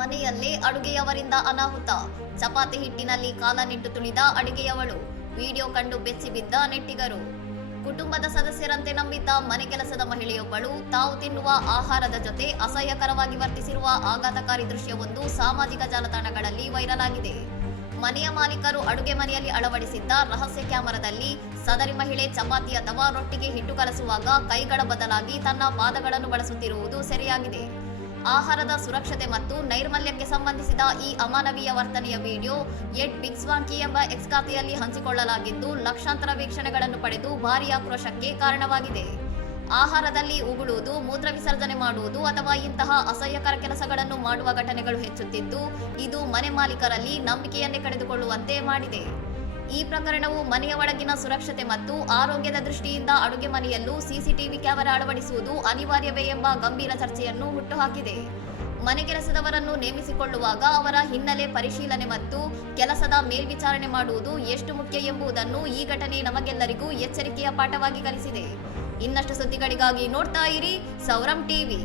ಮನೆಯಲ್ಲೇ ಅಡುಗೆಯವರಿಂದ ಅನಾಹುತ. ಚಪಾತಿ ಹಿಟ್ಟಿನಲ್ಲಿ ಕಾಲ ನಿಟ್ಟು ತುಳಿದ ಅಡುಗೆಯವಳು. ವಿಡಿಯೋ ಕಂಡು ಬೆಚ್ಚಿ ಬಿದ್ದ ನೆಟ್ಟಿಗರು. ಕುಟುಂಬದ ಸದಸ್ಯರಂತೆ ನಂಬಿದ್ದ ಮನೆ ಕೆಲಸದ ಮಹಿಳೆಯೊಬ್ಬಳು ತಾವು ತಿನ್ನುವ ಆಹಾರದ ಜೊತೆ ಅಸಹ್ಯಕರವಾಗಿ ವರ್ತಿಸಿರುವ ಆಘಾತಕಾರಿ ದೃಶ್ಯವೊಂದು ಸಾಮಾಜಿಕ ಜಾಲತಾಣಗಳಲ್ಲಿ ವೈರಲ್ ಆಗಿದೆ. ಮನೆಯ ಮಾಲೀಕರು ಅಡುಗೆ ಮನೆಯಲ್ಲಿ ಅಳವಡಿಸಿದ್ದ ರಹಸ್ಯ ಕ್ಯಾಮೆರಾದಲ್ಲಿ ಸದರಿ ಮಹಿಳೆ ಚಪಾತಿ ಅಥವಾ ರೊಟ್ಟಿಗೆ ಹಿಟ್ಟು ಕಲಸುವಾಗ ಕೈಗಳ ಬದಲಾಗಿ ತನ್ನ ಪಾದಗಳನ್ನು ಬಳಸುತ್ತಿರುವುದು ಸೆರೆಯಾಗಿದೆ. ಆಹಾರದ ಸುರಕ್ಷತೆ ಮತ್ತು ನೈರ್ಮಲ್ಯಕ್ಕೆ ಸಂಬಂಧಿಸಿದ ಈ ಅಮಾನವೀಯ ವರ್ತನೆಯ ವಿಡಿಯೋ ಬಿಗ್ ಸ್ವಾಂಕಿ ಎಂಬ ಎಕ್ಸ್ ಖಾತೆಯಲ್ಲಿ ಹಂಚಿಕೊಳ್ಳಲಾಗಿದ್ದು ಲಕ್ಷಾಂತರ ವೀಕ್ಷಣೆಗಳನ್ನು ಪಡೆದು ಭಾರೀ ಆಕ್ರೋಶಕ್ಕೆ ಕಾರಣವಾಗಿದೆ. ಆಹಾರದಲ್ಲಿ ಉಗುಳುವುದು, ಮೂತ್ರ ವಿಸರ್ಜನೆ ಮಾಡುವುದು ಅಥವಾ ಇಂತಹ ಅಸಹ್ಯಕರ ಕೆಲಸಗಳನ್ನು ಮಾಡುವ ಘಟನೆಗಳು ಹೆಚ್ಚುತ್ತಿದ್ದು ಇದು ಮನೆ ಮಾಲೀಕರಲ್ಲಿ ನಂಬಿಕೆಯನ್ನೇ ಕಳೆದುಕೊಳ್ಳುವಂತೆ ಮಾಡಿದೆ. ಈ ಪ್ರಕರಣವು ಮನೆಯ ಒಳಗಿನ ಸುರಕ್ಷತೆ ಮತ್ತು ಆರೋಗ್ಯದ ದೃಷ್ಟಿಯಿಂದ ಅಡುಗೆ ಮನೆಯಲ್ಲೂ ಸಿಸಿಟಿವಿ ಕ್ಯಾಮೆರಾ ಅಳವಡಿಸುವುದು ಅನಿವಾರ್ಯವೇ ಎಂಬ ಗಂಭೀರ ಚರ್ಚೆಯನ್ನು ಹುಟ್ಟುಹಾಕಿದೆ. ಮನೆ ಕೆಲಸದವರನ್ನು ನೇಮಿಸಿಕೊಳ್ಳುವಾಗ ಅವರ ಹಿನ್ನೆಲೆ ಪರಿಶೀಲನೆ ಮತ್ತು ಕೆಲಸದ ಮೇಲ್ವಿಚಾರಣೆ ಮಾಡುವುದು ಎಷ್ಟು ಮುಖ್ಯ ಎಂಬುದನ್ನು ಈ ಘಟನೆ ನಮಗೆಲ್ಲರಿಗೂ ಎಚ್ಚರಿಕೆಯ ಪಾಠವಾಗಿ ಕಲಿಸಿದೆ. ಇನ್ನಷ್ಟು ಸುದ್ದಿಗಳಿಗಾಗಿ ನೋಡ್ತಾ ಇರಿ ಸೌರಂ ಟಿವಿ.